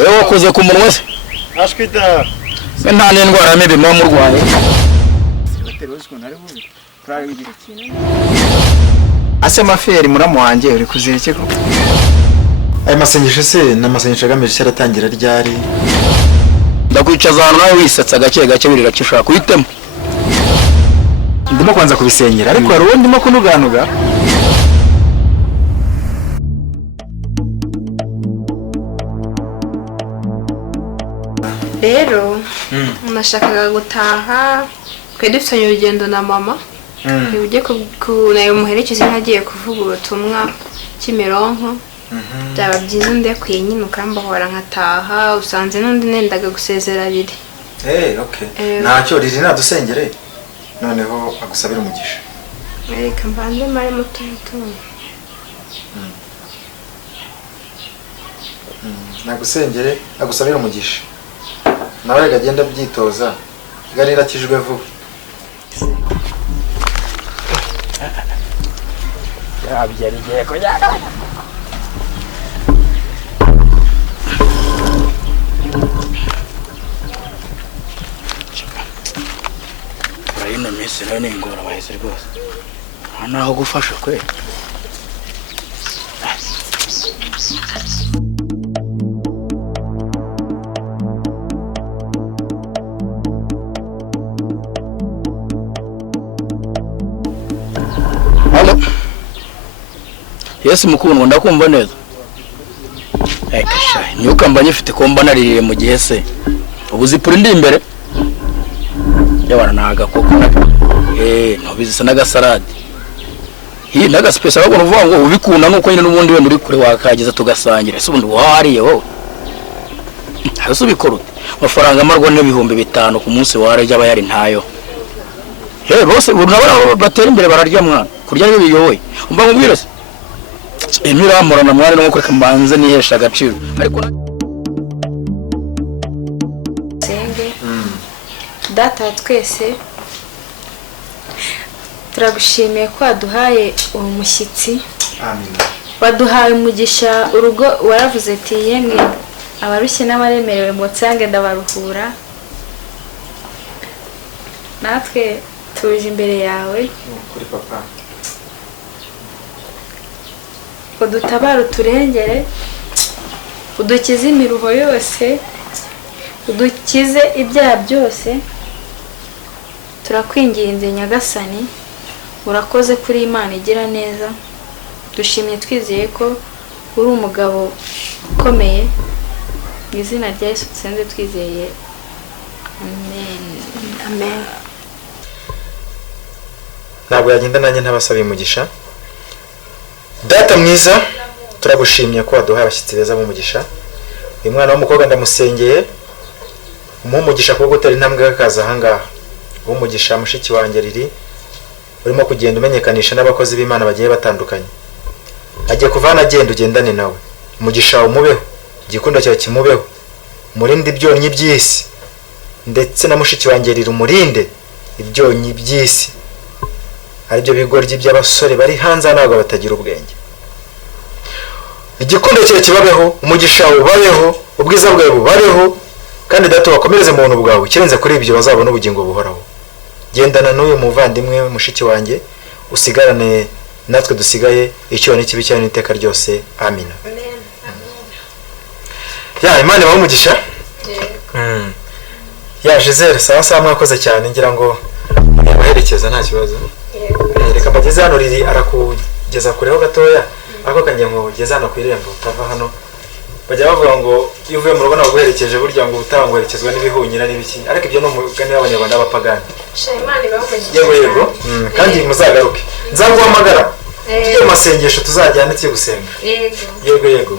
Ewe wakoze ku munwa se? Ashwita. Se nta n'indwara mibi mu murwaye. Ase maferi muramu wanje uri kuzirike ko? Ayo masengesho se namasengesho agamije cyaratangira ryari? Ndakwicaza hano nawe wisetsa gake gake birira kishaka kuhitemo. Ndimo kwanza kubisengera ariko hari uwo ndimo kunuganuga. Rero nashakaga gutaha twe dufitanye urugendo na mama ujye nayo muherekeze ntagiye kuvuga ubutumwa Kimironko byaba byiza ndekuye nyine ukambahora nkataha usanze n'undi nendaga gusezera abiri. Okay. Ntacyo riri nadusengere noneho agusabira umugisha. Reka mbanze mare muto. Nagusengere agusabira umugisha. Nawe gagenda byitoza garira kijwe vuba. Yabyarigiye ko yaga. Urayina mese none ngora bahise rwose. Hano aho gufasha kwe. Yesu mukundwa ndakumva neza. Kasha nyukambanye ufite komba naririye mu gihe se. Ubuzipuri ndi imbere. Yabana naga koko. Nobizisa nagasarade. Hi naga special bako nuvuga ngo ubikunda nuko nyine n'ubundi we muri kure wakageza tugasangira. Ese ubundi wariye ho. Haraso bikoro. Mafaranga amarwa n'ibihumbi 5 ku munsi ware jya bayari ntayo. Bose urabona batera imbere bararya mwana. Kurya n'ibiyoboye. Umva ngubwira se. Emiramurana mwari no kureka mbanze nihesha agaciro ariko senge data twese turagushimiye ko waduhaye umushyitsi. Amina. Waduhaye umugisha urugo waravuze ati yemwe abarushye n'abaremerewe mutsange ndabaruhura. Natwe tuje imbere yawe Kuri papa. udutabara uturengere udukize imiruho yose udukize ibyaha byose turakwinginze nyagasani urakoze kuri Imana igira neza dushimye twizeye ko uri umugabo ukomeye mu izina rya Yesu tsenze twizeye amen amen. Ntabwo yagenda nanjye ntabasaba umugisha. Data mwiza turagushimye ko waduha abashyitsi beza b'umugisha. Uyu mwana w'umukobwa ndamusengeye umugisha ko gutera intambwe akaza ahangaha. Umugisha mushiki wanjye riri urimo kugenda umenyekanisha n'abakozi b'Imana bagiye batandukanye. Agiye kuvana agenda ugendane nawe. Umugisha umubeho, igikundo cyawe kimubeho. Murinde ibyonnyi by'isi ndetse na mushiki wanjye riri umurinde ibyonnyi by'isi. Aribyo bigoryi by'abasore bari hanze ntabwo batagira ubwenge. Igikundo cyawe kibabeho, umugisha ubabeho, ubwiza bwawe bubabeho kandi data wakomereze mu buntu bwawe kirenze kuri ibyo bazabona ubugingo buhoraho. Gendana n'uyu muvandimwe mushiki wanjye usigarane natwe dusigaye icyo n'ikibi cyane n'iteka ryose. Amina. Amen. Ya Imana ibahe umugisha. Ya Giselle sawa mwakoze cyane ngira ngo baherekeza nta kibazo. Reka bageze hano riri arakugeza kureho gatoya ako kanjye nkugeza hano ku irembo utava hano. Bajya bavuga ngo iyo uvuye mu rugo nawe guherekeje burya ngo utangoherekezwa n'ibihunyira n'ibiki ariko ibyo no mugani w'abanyarwanda b'abapagani. Yego kandi muzagaruke nzaguhamagara tujye mu masengesho tuzajyana tujye gusenga. Yego.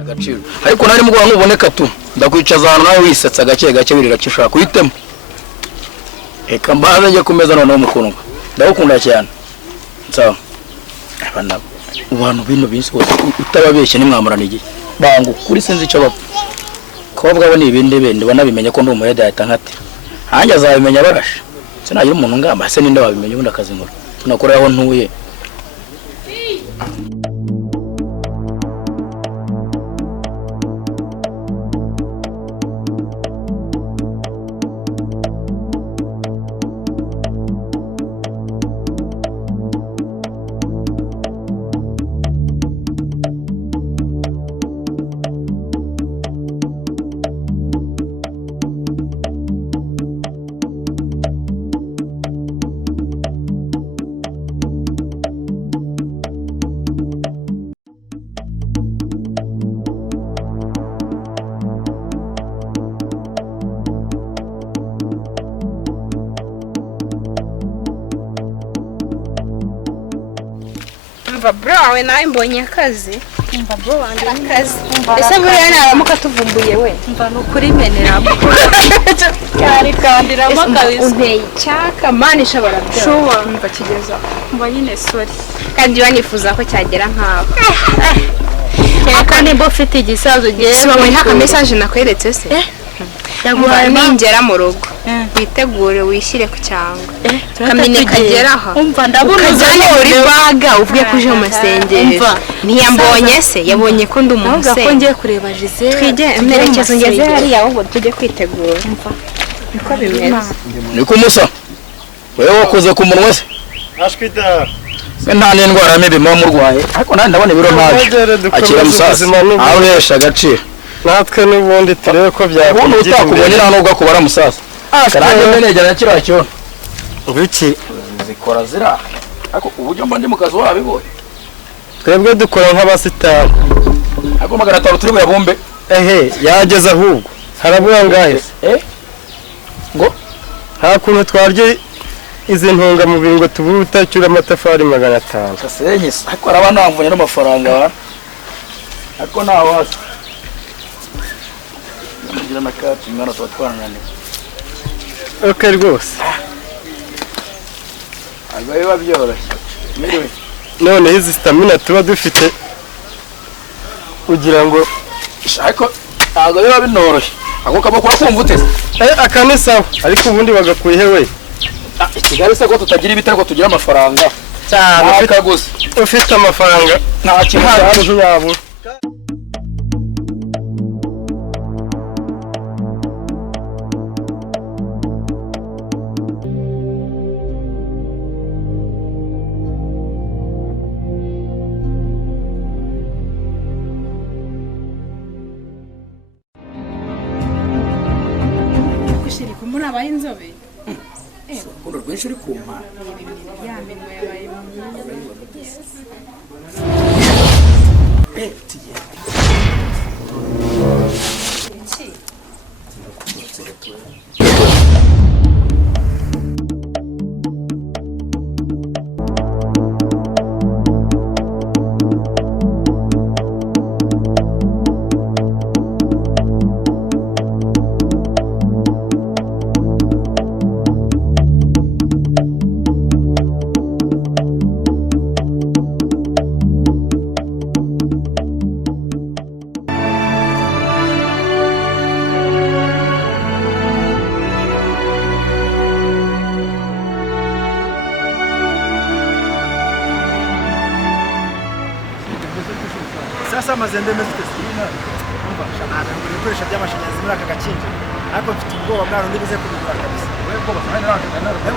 agaciro ariko nari mugwa nkuboneka tu ndakwicaza hano nawe wisetsa gake gake birira kishaka kuhitemo. Eka mbaza nje kumeza none mukundwa ndagukunda cyane. Sawa abana abantu bino binsi bose utababeshye nimwamurana igihe bangu kuri sinzi icyo bapfa kobwa bo ni ibindi banabimenye ko ndi umuyede yahita nkate hanjye azabimenya barashe sinagira umuntu ngamba se ninde wabimenye ubundi akazi nkora tunakorera aho ntuye. Bro wawe nawe mbonye akazi. Bro wanjye akazi. Ese buriya naramuka tuvumbuye we. Mva nukuri meneramo. Cyari kandiramo kabisa. Unteye icyaka mani ishobora byo. Shuwa mva kigeza. Mva nyine sorry. Kandi wanifuza ko cyagera nkawe. Kandi mbo ufite igisazo giye. Siba muri haka message nakweretse se. Yaguhaye ningera mu rugo. Witegure wishyire ku cyangwa. Kamine kageraho. Umva ndabona uzanye uri baga uvuye kuje mu masengesho. Ntiyambonye se yabonye ko ndi umuntu se. Ko ngiye kureba Gisele. Twige merekezo ngeze hari ahubwo tujye kwitegura. Niko bimeze. Niko musa. Wewe wakoze ku munwa se? Ashwida. Nta n'indwara mbi mba murwaye. Ariko nandi ndabona ibiro ntabyo. Akira musasa. Aho yesha agaciro. Natwe n'ubundi turebe ko byakora. Ubundi utakubonye nta nubwo akubara musasa. Karanje menegera kira cyo. Ngiki Zikora zira. Ariko uburyo mba ndi mu kazi wabibonye. twebwe dukora nk'abasitari. Ariko 500 turi buyabumbe. Yageze ahubwo. Harabura ngahe? Ngo nta kuntu twarye izi ntungamubiri ngo tubure utacyura amatafari 500. Kasenyise. Ariko araba namvunye n'amafaranga. Ariko nta wasi. Namugira na kati mwana twatwanane. Okay rwose. Ariko biba byoroshye. Miriwe. None izi stamina tuba dufite kugira ngo ariko ntabwo biba binoroshye. Ako kaboko urakumva utese. Akane sawa ariko ubundi bagakuye hewe. Ikigali se ko tutagira ibitaro ko tugira amafaranga. Cyane ufite amafaranga nta kintu cyabura. Muri abaye inzobe. Urukundo rwinshi uri kumpa. Ya minwa yabaye Sasa mazembe mezitesina. Umva shanaga ibikoresho by'amashanyarazi muri aka gakinje. Ariko mfite ubwoba bwaro ndibuze kubigura kabisa. Wewe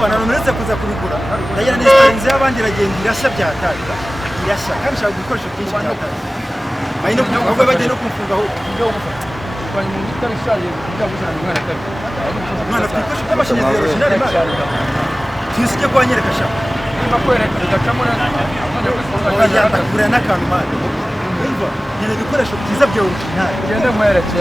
bana numuretse kuza kubigura. Ndagira n'inzu y'abandi iragenda irashya byatari. Irashya kandi shaka ibikoresho byinshi byatari. Bayino kuvuga bagiye no kumfunga aho ibyo gufata. Kwani mu bitari shaje bijya gusana umwana atari. Mwana twikoresho by'amashanyarazi original imana. Tisike kwanyereka shaka. Niba kwereka gacamo na akajya kurana n'akantu mwana. Umva, ni ibikoresho byiza bya original. Genda mwereke.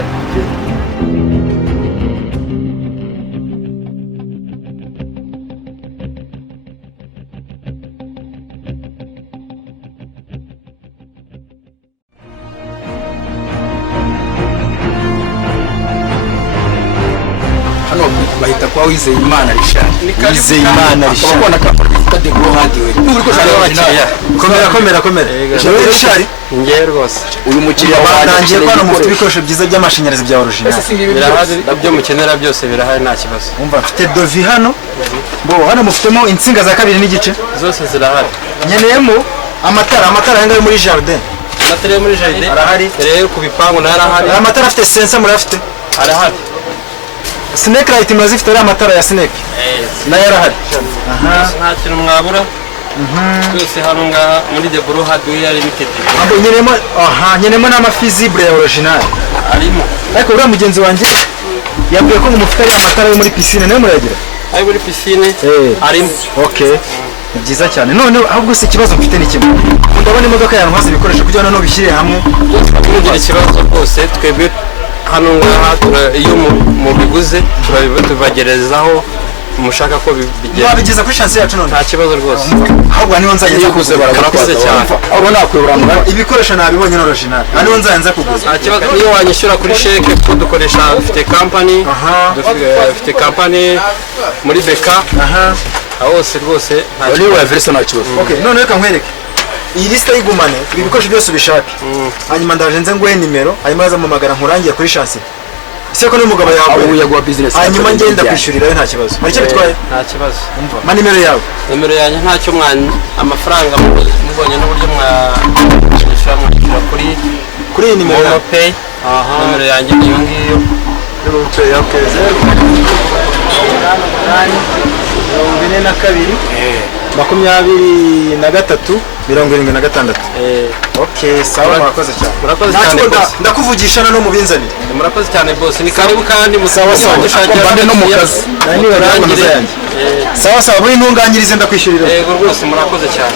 Hano bahita kwa Wizeyimana Richard. Wizeyimana Richard. Akabona ka de go hadiwe. Uri ko cyane komera. Jewe Richard ngiye rwose. Uyu mukiriya batangiye ko hano mufite ibikoresho byiza by'amashanyarazi bya original. Birahari nabyo mukenera byose birahari nta kibazo. Umva mfite dovi hano bo hano mufitemo insinga za 2 n'igice zose zirahari. nkeneyemo amatara yangaye muri jardin Amatara yo muri jardin arahari rero ku bipangu nayo arahari. amatara afite sensa murafite Arahari. snake light murazifite ari amatara ya snake nayo arahari Nta kintu mwabura. Byose hano ngaha muri The Blue Hardware Limited. nkeneyemo n'amafizible ya original Arimo. ariko uriya mugenzi wanjye yabwiye ko mufite ari amatara yo muri piscine nayo murayagira Ari muri piscine arimo. okay ni byiza cyane none ahubwo se ikibazo mfite ni kimwe ndabona imodoka yantwaza ibikoresho kugira ngo bishyire hamwe Kugira ikibazo rwose twebwe hano ngaha iyo mubiguze tubagerezaho mushaka ko bigera. wabigeza kuri chance yacu none Nta kibazo rwose. ahubwo niho nzajya kuze Murakoze cyane. abo nakwiburana ibikoresho nabibonye no original niho nzajya kuguza Nta kibazo niyo wanyishyura kuri sheke kuko dukoresha dufite company. Dufite company muri Beka. Hose rwose nta ari kibazo. wa verse nta kibazo okay none reka nkwereke iyi lista y'igumane ibi bikoresho byose ubishaka hanyuma ndaje nze nguhe nimero hanyuma azampamagara nkurangiye kuri chance seko n'umugabo abo yawe yaguha business hanyuma ngenda kwishyurirayo nta kibazo hari icyo bitwaye Nta kibazo. ma nimero yawe Nimero yanjye ntacyo amafaranga mubonye n'uburyo mwishyura mwishyura kuri iyi nimero Momo yawe Pay. Nimero yanjye niyo ngiyo. okay 042 okay sawa murakoze cyane Murakoze cyane boss. ndakuvugisha no mu binzanire Murakoze cyane boss. Ni karibu kandi Sawa, sawa. Mbande no mu kazi. sawa sawa buri ntunganyirize ndakwishyurira Yego rwose murakoze cyane.